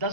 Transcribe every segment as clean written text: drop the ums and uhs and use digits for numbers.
10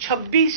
26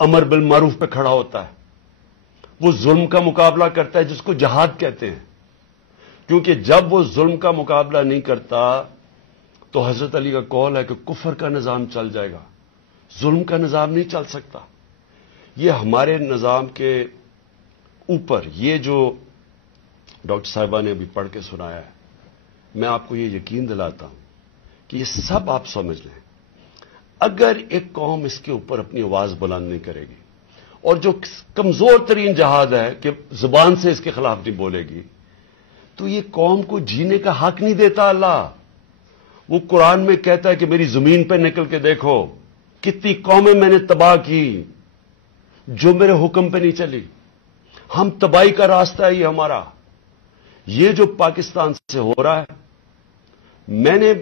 امر بالمعروف پہ کھڑا ہوتا ہے، وہ ظلم کا مقابلہ کرتا ہے جس کو جہاد کہتے ہیں، کیونکہ جب وہ ظلم کا مقابلہ نہیں کرتا تو حضرت علی کا قول ہے کہ کفر کا نظام چل جائے گا، ظلم کا نظام نہیں چل سکتا۔ یہ ہمارے نظام کے اوپر یہ جو ڈاکٹر صاحبہ نے ابھی پڑھ کے سنایا ہے، میں آپ کو یہ یقین دلاتا ہوں کہ یہ سب آپ سمجھ لیں، اگر ایک قوم اس کے اوپر اپنی آواز بلند نہیں کرے گی اور جو کمزور ترین جہاد ہے کہ زبان سے اس کے خلاف نہیں بولے گی، تو یہ قوم کو جینے کا حق نہیں دیتا اللہ۔ وہ قرآن میں کہتا ہے کہ میری زمین پہ نکل کے دیکھو کتنی قومیں میں نے تباہ کی جو میرے حکم پہ نہیں چلی۔ ہم تباہی کا راستہ ہے یہ ہمارا۔ یہ جو پاکستان سے ہو رہا ہے، میں نے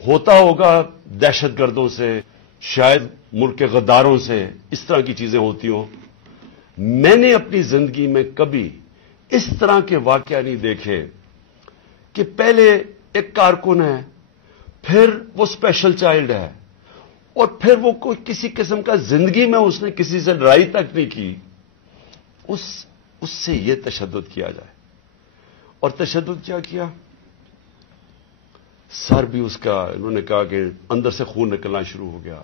ہوتا ہوگا دہشت گردوں سے، شاید ملک کے غداروں سے، اس طرح کی چیزیں ہوتی ہوں، میں نے اپنی زندگی میں کبھی اس طرح کے واقعہ نہیں دیکھے کہ پہلے ایک کارکن ہے، پھر وہ اسپیشل چائلڈ ہے، اور پھر وہ کوئی کسی قسم کا زندگی میں اس نے کسی سے لڑائی تک نہیں کی، اس سے یہ تشدد کیا جائے۔ اور تشدد کیا کیا؟ سر بھی اس کا، انہوں نے کہا کہ اندر سے خون نکلنا شروع ہو گیا،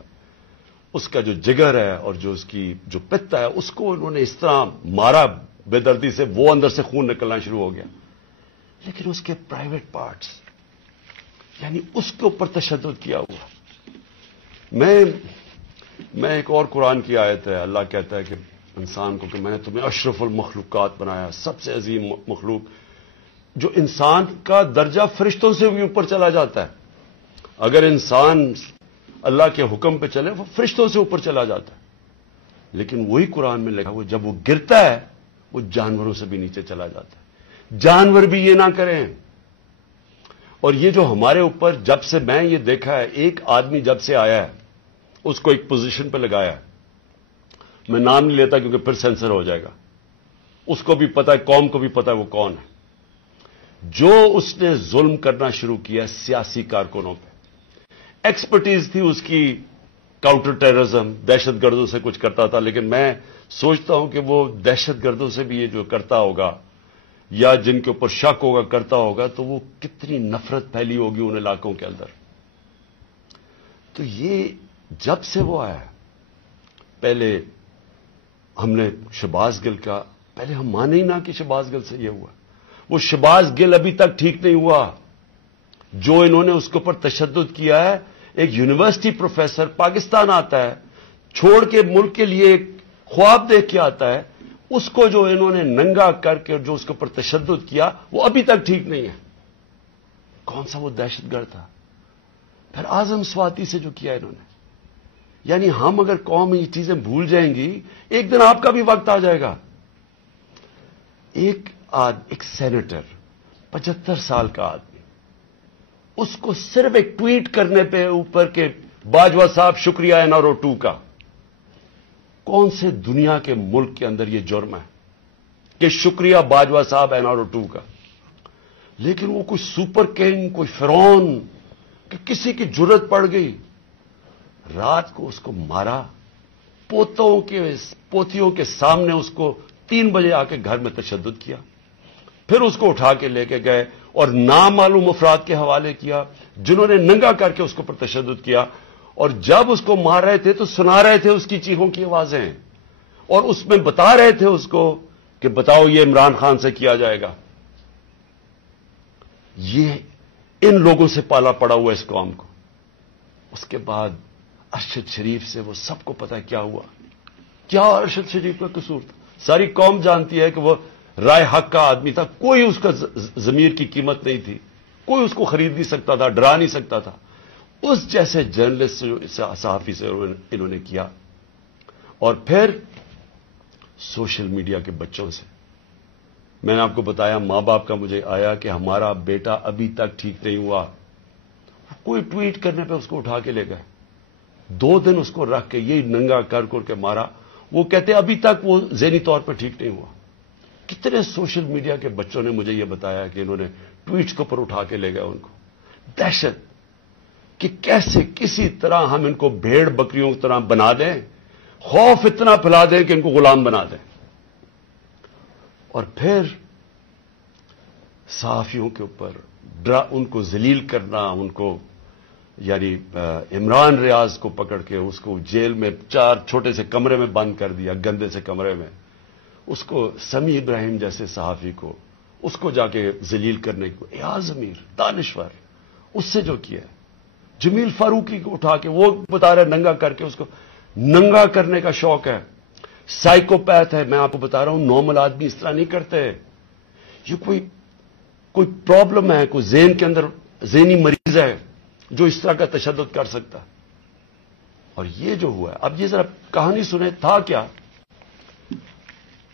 اس کا جو جگر ہے اور جو اس کی جو پتا ہے اس کو انہوں نے اس طرح مارا بے دردی سے، وہ اندر سے خون نکلنا شروع ہو گیا۔ لیکن اس کے پرائیویٹ پارٹس، یعنی اس کے اوپر تشدد کیا ہوا۔ میں ایک اور قرآن کی آیت ہے، اللہ کہتا ہے کہ انسان کو کہ میں نے تمہیں اشرف المخلوقات بنایا، سب سے عظیم مخلوق، جو انسان کا درجہ فرشتوں سے بھی اوپر چلا جاتا ہے۔ اگر انسان اللہ کے حکم پہ چلے وہ فرشتوں سے اوپر چلا جاتا ہے، لیکن وہی قرآن میں لکھا وہ جب وہ گرتا ہے وہ جانوروں سے بھی نیچے چلا جاتا ہے۔ جانور بھی یہ نہ کریں۔ اور یہ جو ہمارے اوپر جب سے میں یہ دیکھا ہے، ایک آدمی جب سے آیا ہے اس کو ایک پوزیشن پہ لگایا ہے، میں نام نہیں لیتا کیونکہ پھر سینسر ہو جائے گا، اس کو بھی پتا ہے، قوم کو بھی پتا ہے وہ کون ہے، جو اس نے ظلم کرنا شروع کیا سیاسی کارکنوں پہ۔ ایکسپرٹیز تھی اس کی کاؤنٹر ٹیررزم، دہشت گردوں سے کچھ کرتا تھا، لیکن میں سوچتا ہوں کہ وہ دہشت گردوں سے بھی یہ جو کرتا ہوگا یا جن کے اوپر شک ہوگا کرتا ہوگا، تو وہ کتنی نفرت پھیلی ہوگی ان علاقوں کے اندر۔ تو یہ جب سے وہ آیا، پہلے ہم نے شہباز گل کا، پہلے ہم مانے ہی نہ کہ شہباز گل سے یہ ہوا، وہ شہباز گل ابھی تک ٹھیک نہیں ہوا، جو انہوں نے اس کے اوپر تشدد کیا ہے۔ ایک یونیورسٹی پروفیسر پاکستان آتا ہے، چھوڑ کے ملک کے لیے ایک خواب دیکھ کے آتا ہے، اس کو جو انہوں نے ننگا کر کے جو اس کے اوپر تشدد کیا وہ ابھی تک ٹھیک نہیں ہے۔ کون سا وہ دہشت گرد تھا؟ پھر اعظم سواتی سے جو کیا انہوں نے، یعنی ہم اگر قوم یہ چیزیں بھول جائیں گی، ایک دن آپ کا بھی وقت آ جائے گا۔ ایک سینیٹر 75 سال کا آدمی، اس کو صرف ایک ٹویٹ کرنے پہ اوپر کے باجوہ صاحب شکریہ NRO 2 کا، کون سے دنیا کے ملک کے اندر یہ جرم ہے کہ شکریہ باجوہ صاحب NRO 2 کا؟ لیکن وہ کوئی سپر کنگ، کوئی فرعون کہ کسی کی جرت پڑ گئی، رات کو اس کو مارا، پوتیوں کے سامنے اس کو 3 بجے آ کے گھر میں تشدد کیا، پھر اس کو اٹھا کے لے کے گئے اور نامعلوم افراد کے حوالے کیا جنہوں نے ننگا کر کے اس کے اوپر تشدد کیا، اور جب اس کو مار رہے تھے تو سنا رہے تھے اس کی چیخوں کی آوازیں، اور اس میں بتا رہے تھے اس کو کہ بتاؤ یہ عمران خان سے کیا جائے گا۔ یہ ان لوگوں سے پالا پڑا ہوا اس قوم کو۔ اس کے بعد ارشد شریف سے وہ سب کو پتا ہے کیا ہوا، کیا ارشد شریف کا قصور تھا۔ ساری قوم جانتی ہے کہ وہ رائے حق کا آدمی تھا، کوئی اس کا ضمیر کی قیمت نہیں تھی، کوئی اس کو خرید نہیں سکتا تھا، ڈرا نہیں سکتا تھا۔ اس جیسے جرنلسٹ صحافی سے انہوں نے کیا، اور پھر سوشل میڈیا کے بچوں سے۔ میں نے آپ کو بتایا ماں باپ کا مجھے آیا کہ ہمارا بیٹا ابھی تک ٹھیک نہیں ہوا، کوئی ٹویٹ کرنے پہ اس کو اٹھا کے لے گئے، 2 دن اس کو رکھ کے یہ ننگا کر کے مارا، وہ کہتے ابھی تک وہ ذہنی طور پر ٹھیک نہیں ہوا۔ کتنے سوشل میڈیا کے بچوں نے مجھے یہ بتایا کہ انہوں نے ٹویٹس کے اوپر اٹھا کے لے گئے ان کو۔ دہشت کہ کیسے کسی طرح ہم ان کو بھیڑ بکریوں کی طرح بنا دیں، خوف اتنا پھیلا دیں کہ ان کو غلام بنا دیں، اور پھر صحافیوں کے اوپر ان کو ذلیل کرنا، ان کو یعنی عمران ریاض کو پکڑ کے اس کو جیل میں 4 چھوٹے سے کمرے میں بند کر دیا، گندے سے کمرے میں، اس کو سمیع ابراہیم جیسے صحافی کو اس کو جا کے ذلیل کرنے کو، ایاز امیر دانشور اس سے جو کیا ہے، جمیل فاروقی کو اٹھا کے وہ بتا رہا ہے ننگا کر کے، اس کو ننگا کرنے کا شوق ہے، سائیکوپیتھ ہے، میں آپ کو بتا رہا ہوں نارمل آدمی اس طرح نہیں کرتے، یہ کوئی پرابلم ہے، کوئی ذہن کے اندر ذہنی مریض ہے جو اس طرح کا تشدد کر سکتا۔ اور یہ جو ہوا ہے، اب یہ ذرا کہانی سنیں، تھا کیا؟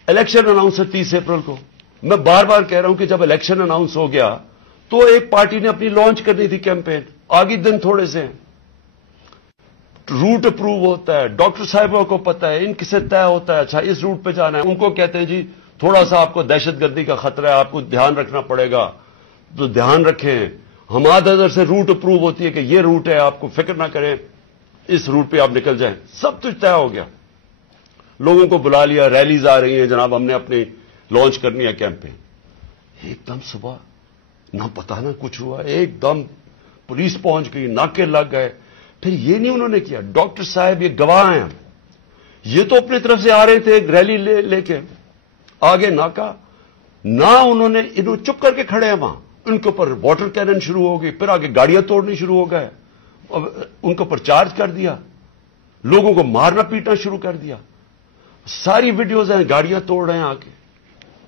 الیکشن اناؤنس ہے 30 اپریل کو، میں بار بار کہہ رہا ہوں کہ جب الیکشن اناؤنس ہو گیا تو ایک پارٹی نے اپنی لانچ کرنی تھی کیمپین، آگے دن تھوڑے سے ہیں، روٹ اپروو ہوتا ہے، ڈاکٹر صاحبوں کو پتا ہے، ان کسے طے ہوتا ہے، اچھا اس روٹ پہ جانا ہے، ان کو کہتے ہیں جی تھوڑا سا آپ کو دہشت گردی کا خطرہ ہے، آپ کو دھیان رکھنا پڑے گا، تو دھیان رکھیں، ہمارے ادھر سے روٹ اپروو ہوتی ہے کہ یہ روٹ ہے، آپ کو فکر نہ کریں، اس روٹ پہ آپ نکل جائیں، سب کچھ طے ہو گیا، لوگوں کو بلا لیا، ریلیز آ رہی ہیں، جناب ہم نے اپنی لانچ کرنی ہے کیمپین، ایک دم صبح نہ پتا نہ کچھ ہوا، ایک دم پولیس پہنچ گئی، ناکے لگ گئے، پھر یہ نہیں انہوں نے کیا، ڈاکٹر صاحب یہ گواہ ہیں، یہ تو اپنی طرف سے آ رہے تھے ایک ریلی لے کے، آگے ناکا، نہ انہوں چپ کر کے کھڑے ہیں وہاں، ان کے اوپر واٹر کینن شروع ہو گئی، پھر آگے گاڑیاں توڑنی شروع ہو گئے، ان کے اوپر چارج کر دیا، لوگوں کو مارنا پیٹنا شروع کر دیا، ساری ویڈیوز ہیں، گاڑیاں توڑ رہے ہیں آگے،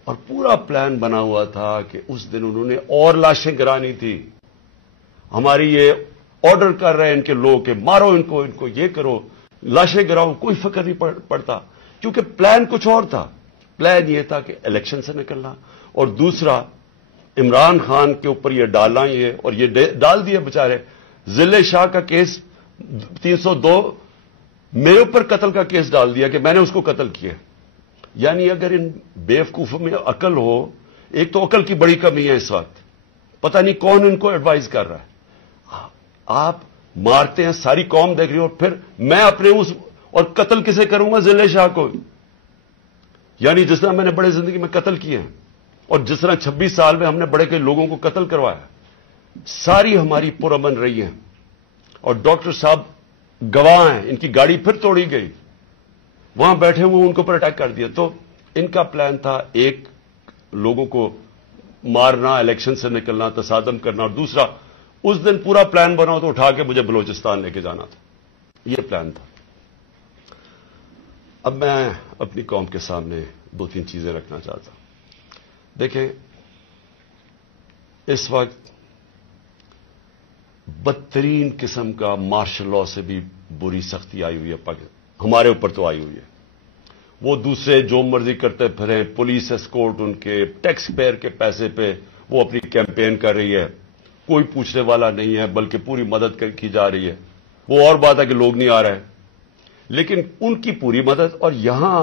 اور پورا پلان بنا ہوا تھا کہ اس دن انہوں نے اور لاشیں گرانی تھی، ہماری یہ آرڈر کر رہے ہیں ان کے لوگ کہ مارو ان کو یہ کرو، لاشیں گراؤ، کوئی فکر نہیں پڑتا، کیونکہ پلان کچھ اور تھا، پلان یہ تھا کہ الیکشن سے نکلنا، اور دوسرا عمران خان کے اوپر یہ ڈالنا، یہ اور یہ ڈال دیے بیچارے، ضلع شاہ کا کیس 302 میرے اوپر قتل کا کیس ڈال دیا کہ میں نے اس کو قتل کیا، یعنی اگر ان بیوقوفوں میں عقل ہو، ایک تو عقل کی بڑی کمی ہے اس وقت، پتہ نہیں کون ان کو ایڈوائز کر رہا ہے، آپ مارتے ہیں، ساری قوم دیکھ رہی ہو، اور پھر میں اپنے اور قتل کسے کروں گا؟ ضلع شاہ کو، یعنی جس طرح میں نے بڑے زندگی میں قتل کیے ہیں، اور جس طرح 26 سال میں ہم نے بڑے کئی لوگوں کو قتل کروایا، ساری ہماری پرامن رہی ہیں، اور ڈاکٹر صاحب گواہ ہیں، ان کی گاڑی پھر توڑی گئی، وہاں بیٹھے ہوئے ان کے اوپر اٹیک کر دیا، تو ان کا پلان تھا ایک لوگوں کو مارنا، الیکشن سے نکلنا، تصادم کرنا، اور دوسرا اس دن پورا پلان بنا تو اٹھا کے مجھے بلوچستان لے کے جانا تھا، یہ پلان تھا۔ اب میں اپنی قوم کے سامنے 2-3 چیزیں رکھنا چاہتا ہوں۔ دیکھیں، اس وقت بدترین قسم کا مارشل لاء سے بھی بری سختی آئی ہوئی ہے، ہمارے اوپر تو آئی ہوئی ہے، وہ دوسرے جو مرضی کرتے پھریں، پولیس اسکورٹ ان کے ٹیکس پیئر کے پیسے پہ وہ اپنی کیمپین کر رہی ہے، کوئی پوچھنے والا نہیں ہے، بلکہ پوری مدد کی جا رہی ہے، وہ اور بات ہے کہ لوگ نہیں آ رہے، لیکن ان کی پوری مدد، اور یہاں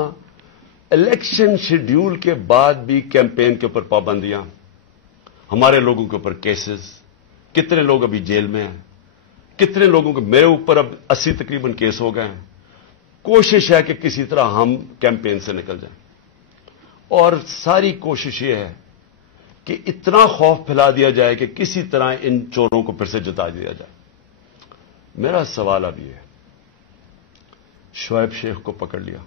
الیکشن شیڈیول کے بعد بھی کیمپین کے اوپر پابندیاں، ہمارے لوگوں کے اوپر کیسز، کتنے لوگ ابھی جیل میں ہیں، کتنے لوگوں کے، میرے اوپر اب 80 تقریباً کیس ہو گئے ہیں، کوشش ہے کہ کسی طرح ہم کیمپین سے نکل جائیں، اور ساری کوشش یہ ہے کہ اتنا خوف پھیلا دیا جائے کہ کسی طرح ان چوروں کو پھر سے جتا دیا جائے۔ میرا سوال اب یہ ہے، شعیب شیخ کو پکڑ لیا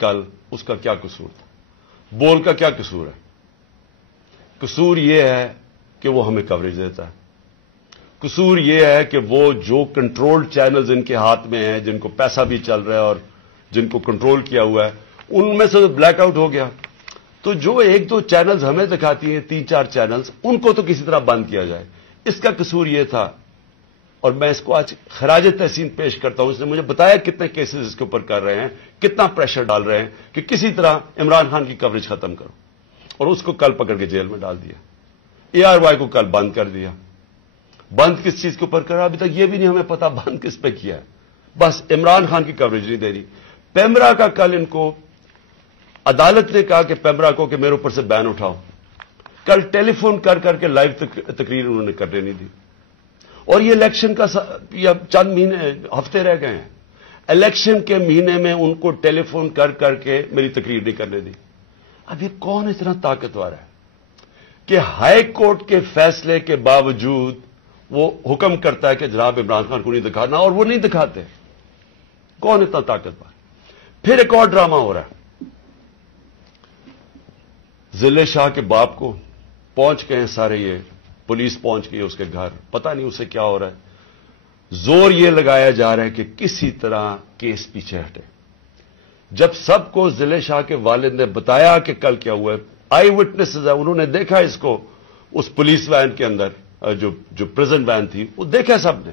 کل، اس کا کیا قصور تھا؟ بول کا کیا قصور ہے؟ قصور یہ ہے کہ وہ ہمیں کوریج دیتا ہے، قصور یہ ہے کہ وہ جو کنٹرول چینلز ان کے ہاتھ میں ہیں، جن کو پیسہ بھی چل رہا ہے اور جن کو کنٹرول کیا ہوا ہے، ان میں سے بلیک آؤٹ ہو گیا، تو جو 1-2 چینلز ہمیں دکھاتی ہیں، 3-4 چینلز، ان کو تو کسی طرح بند کیا جائے، اس کا قصور یہ تھا، اور میں اس کو آج خراج تحسین پیش کرتا ہوں، اس نے مجھے بتایا کتنے کیسز اس کے اوپر کر رہے ہیں، کتنا پریشر ڈال رہے ہیں کہ کسی طرح عمران خان کی کوریج ختم کرو، اور اس کو کل پکڑ کے جیل میں ڈال دیا، ARY کو کل بند کر دیا، بند کس چیز کے اوپر کرا ابھی تک یہ بھی نہیں ہمیں پتا بند کس پہ کیا ہے، بس عمران خان کی کوریج نہیں دے رہی۔ پیمرا کا کل ان کو عدالت نے کہا کہ پیمرا کو کہ میرے اوپر سے بین اٹھاؤ، کل ٹیلی فون کر کر کے لائیو تقریر انہوں نے کرنے نہیں دی، اور یہ الیکشن کا چند مہینے ہفتے رہ گئے ہیں، الیکشن کے مہینے میں ان کو ٹیلی فون کر کر کے میری تقریر نہیں کرنے دی. اب یہ کون اتنا طاقتور ہے کہ ہائی کورٹ کے فیصلے کے باوجود وہ حکم کرتا ہے کہ جناب عمران خان کو نہیں دکھانا، اور وہ نہیں دکھاتے؟ کون اتنا طاقتور؟ پھر ایک اور ڈرامہ ہو رہا ہے. ضلع شاہ کے باپ کو پہنچ گئے ہیں سارے، یہ پولیس پہنچ گئی اس کے گھر، پتہ نہیں اسے کیا ہو رہا ہے. زور یہ لگایا جا رہا ہے کہ کسی طرح کیس پیچھے ہٹے. جب سب کو ضلع شاہ کے والد نے بتایا کہ کل کیا ہوا ہے، آئی وٹنسز ہے، انہوں نے دیکھا اس کو اس پولیس وین کے اندر، جو پریزن وین تھی، وہ دیکھا سب نے.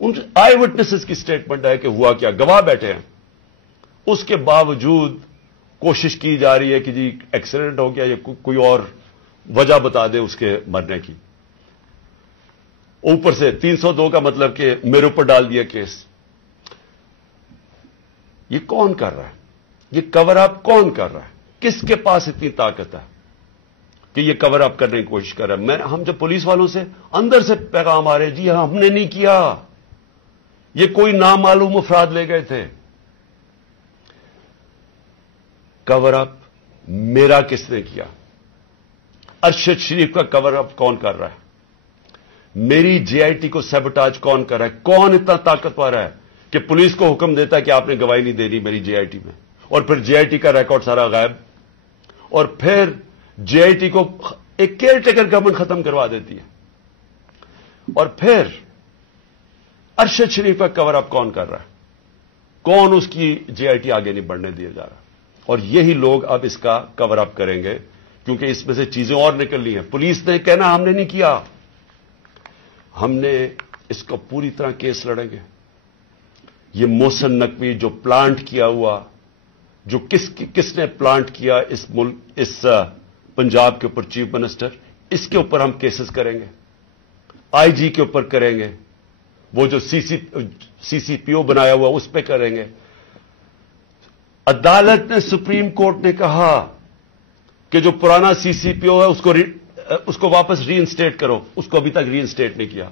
ان آئی وٹنسز کی سٹیٹمنٹ ہے کہ ہوا کیا، گواہ بیٹھے ہیں. اس کے باوجود کوشش کی جا رہی ہے کہ جی ایکسیڈنٹ ہو گیا یا کوئی اور وجہ بتا دے اس کے مرنے کی. اوپر سے 302 کا مطلب کہ میرے اوپر ڈال دیا کیس. یہ کون کر رہا ہے؟ یہ کور اپ کون کر رہا ہے؟ کس کے پاس اتنی طاقت ہے کہ یہ کور اپ کرنے کی کوشش کر رہا ہے؟ ہم جب پولیس والوں سے اندر سے پیغام آ رہے جی ہم نے نہیں کیا، یہ کوئی نامعلوم افراد لے گئے تھے. کور اپ میرا کس نے کیا؟ ارشد شریف کا کور اپ کون کر رہا ہے؟ میری جے آئی ٹی کو سیبوٹاج کون کر رہا ہے؟ کون اتنا طاقتور ہے کہ پولیس کو حکم دیتا ہے کہ آپ نے گواہی نہیں دینی میری جے آئی ٹی میں، اور پھر جے آئی ٹی کا ریکارڈ سارا غائب، اور پھر جے آئی ٹی کو ایک کیئر ٹیکر گورنمنٹ ختم کروا دیتی ہے. اور پھر ارشد شریف کا کور اپ کون کر رہا ہے؟ کون اس کی جے آئی ٹی آگے نہیں بڑھنے دیا جا رہا؟ اور یہی لوگ اب اس کا کور اپ کریں گے کیونکہ اس میں سے چیزیں اور نکلنی ہیں. پولیس نے کہنا ہم نے نہیں کیا، ہم نے اس کو پوری طرح کیس لڑیں گے. یہ محسن نقوی جو پلانٹ کیا ہوا، جو کس نے پلانٹ کیا اس پنجاب کے اوپر چیف منسٹر، اس کے اوپر ہم کیسز کریں گے. آئی جی کے اوپر کریں گے، وہ جو سی سی پی او بنایا ہوا اس پہ کریں گے. عدالت نے، سپریم کورٹ نے کہا کہ جو پرانا سی سی پی او ہے اس کو واپس ری انسٹیٹ کرو، اس کو ابھی تک ری انسٹیٹ نہیں کیا.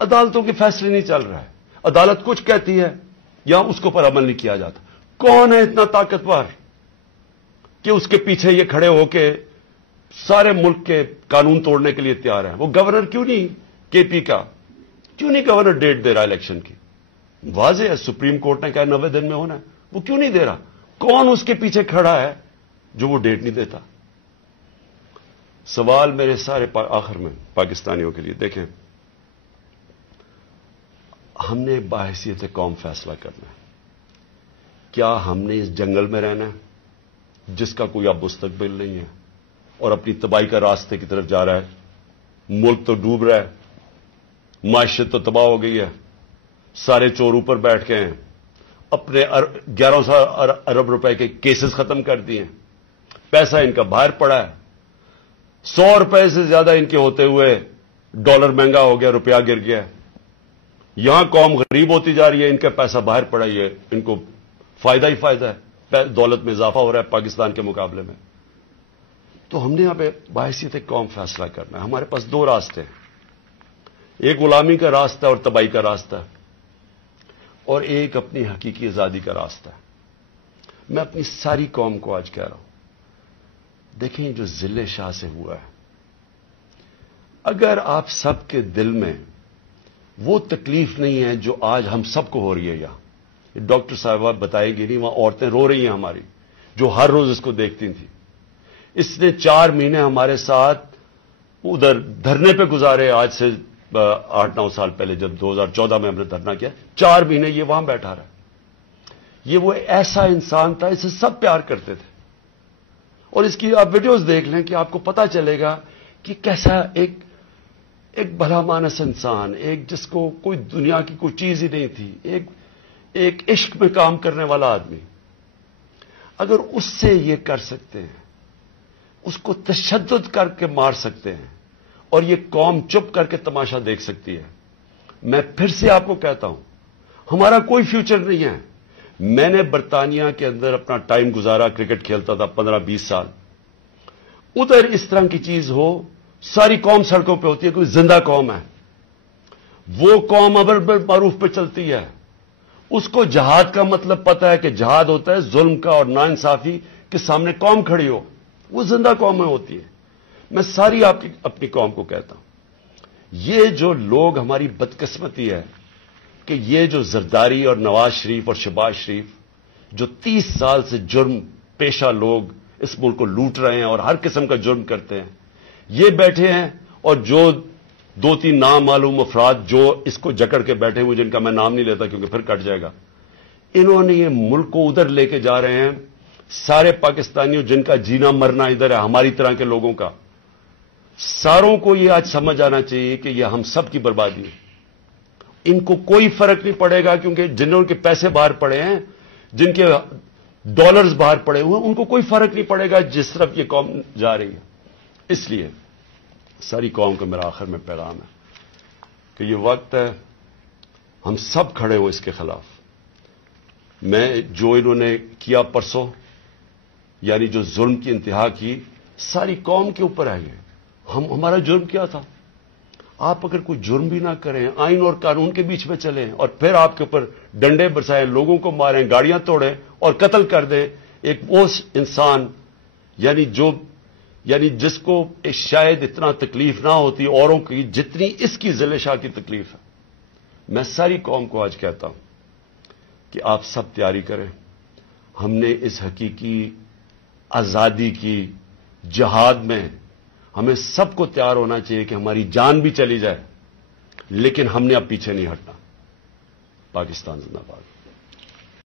عدالتوں کے فیصلے نہیں چل رہا ہے، عدالت کچھ کہتی ہے یا اس کے اوپر عمل نہیں کیا جاتا. کون ہے اتنا طاقتور کہ اس کے پیچھے یہ کھڑے ہو کے سارے ملک کے قانون توڑنے کے لیے تیار ہے؟ وہ گورنر کیوں نہیں، کے پی کا کیوں نہیں گورنر ڈیٹ دے رہا الیکشن کی؟ واضح ہے سپریم کورٹ نے کہا 90 دن میں ہونا ہے، وہ کیوں نہیں دے رہا؟ کون اس کے پیچھے کھڑا ہے جو وہ ڈیٹ نہیں دیتا؟ سوال میرے سارے آخر میں پاکستانیوں کے لیے، دیکھیں ہم نے باحثیت قوم فیصلہ کرنا ہے. کیا ہم نے اس جنگل میں رہنا ہے جس کا کوئی اب مستقبل نہیں ہے اور اپنی تباہی کا راستے کی طرف جا رہا ہے؟ ملک تو ڈوب رہا ہے، معیشت تو تباہ ہو گئی ہے، سارے چور اوپر بیٹھ گئے ہیں، اپنے 1100 ارب روپے کے کیسز ختم کر دیے، پیسہ ان کا باہر پڑا ہے. 100 روپے سے زیادہ ان کے ہوتے ہوئے ڈالر مہنگا ہو گیا، روپیہ گر گیا. یہاں قوم غریب ہوتی جا رہی ہے، ان کا پیسہ باہر پڑا ہی ہے، ان کو فائدہ ہی فائدہ ہے، دولت میں اضافہ ہو رہا ہے پاکستان کے مقابلے میں. تو ہم نے یہاں پہ باحثیت قوم فیصلہ کرنا ہے. ہمارے پاس 2 راستے ہیں، ایک غلامی کا راستہ اور تباہی کا راستہ، اور ایک اپنی حقیقی آزادی کا راستہ ہے. میں اپنی ساری قوم کو آج کہہ رہا ہوں، دیکھیں جو ضلع شاہ سے ہوا ہے، اگر آپ سب کے دل میں وہ تکلیف نہیں ہے جو آج ہم سب کو ہو رہی ہے، یہاں ڈاکٹر صاحبہ بتائے گی نہیں، وہاں عورتیں رو رہی ہیں ہماری جو ہر روز اس کو دیکھتی تھیں. اس نے 4 مہینے ہمارے ساتھ ادھر دھرنے پہ گزارے، آج سے 8-9 سال پہلے جب 2014 میں ہم نے دھرنا کیا، 4 مہینے یہ وہاں بیٹھا رہا. یہ وہ ایسا انسان تھا، اسے سب پیار کرتے تھے. اور اس کی آپ ویڈیوز دیکھ لیں کہ آپ کو پتا چلے گا کہ کیسا ایک بھلا مانس انسان، ایک جس کو کوئی دنیا کی کوئی چیز ہی نہیں تھی، ایک عشق میں کام کرنے والا آدمی. اگر اس سے یہ کر سکتے ہیں، اس کو تشدد کر کے مار سکتے ہیں، اور یہ قوم چپ کر کے تماشا دیکھ سکتی ہے، میں پھر سے آپ کو کہتا ہوں ہمارا کوئی فیوچر نہیں ہے. میں نے برطانیہ کے اندر اپنا ٹائم گزارا، کرکٹ کھیلتا تھا 15-20 سال. ادھر اس طرح کی چیز ہو، ساری قوم سڑکوں پہ ہوتی ہے، کوئی زندہ قوم ہے، وہ قوم امر بالمعروف پہ چلتی ہے، اس کو جہاد کا مطلب پتا ہے کہ جہاد ہوتا ہے ظلم کا اور ناانصافی کے سامنے قوم کھڑی ہو. وہ زندہ قومیں ہوتی ہیں. میں ساری اپنی قوم کو کہتا ہوں، یہ جو لوگ ہماری بدقسمتی ہے کہ یہ جو زرداری اور نواز شریف اور شہباز شریف جو 30 سال سے جرم پیشہ لوگ اس ملک کو لوٹ رہے ہیں اور ہر قسم کا جرم کرتے ہیں، یہ بیٹھے ہیں اور جو 2-3 نامعلوم افراد جو اس کو جکڑ کے بیٹھے ہوئے، جن کا میں نام نہیں لیتا کیونکہ پھر کٹ جائے گا، انہوں نے یہ ملک کو ادھر لے کے جا رہے ہیں. سارے پاکستانیوں جن کا جینا مرنا ادھر ہے، ہماری طرح کے لوگوں کا، ساروں کو یہ آج سمجھ آنا چاہیے کہ یہ ہم سب کی بربادی ہے. ان کو کوئی فرق نہیں پڑے گا کیونکہ جنہوں کے پیسے باہر پڑے ہیں، جن کے ڈالرز باہر پڑے ہوئے ہیں، ان کو کوئی فرق نہیں پڑے گا جس طرف یہ قوم جا رہی ہے. اس لیے ساری قوم کو میرا آخر میں پیغام ہے کہ یہ وقت ہے ہم سب کھڑے ہوں اس کے خلاف. میں جو انہوں نے کیا پرسوں، یعنی جو ظلم کی انتہا کی، ساری قوم کے اوپر ہے. یہ ہمارا جرم کیا تھا؟ آپ اگر کوئی جرم بھی نہ کریں، آئین اور قانون کے بیچ میں چلیں اور پھر آپ کے اوپر ڈنڈے برسائیں، لوگوں کو ماریں، گاڑیاں توڑیں اور قتل کر دیں ایک وہ انسان یعنی جس کو شاید اتنا تکلیف نہ ہوتی اوروں کی جتنی اس کی ذل شاہ کی تکلیف ہے. میں ساری قوم کو آج کہتا ہوں کہ آپ سب تیاری کریں. ہم نے اس حقیقی آزادی کی جہاد میں ہمیں سب کو تیار ہونا چاہیے کہ ہماری جان بھی چلی جائے لیکن ہم نے اب پیچھے نہیں ہٹنا. پاکستان زندہ باد.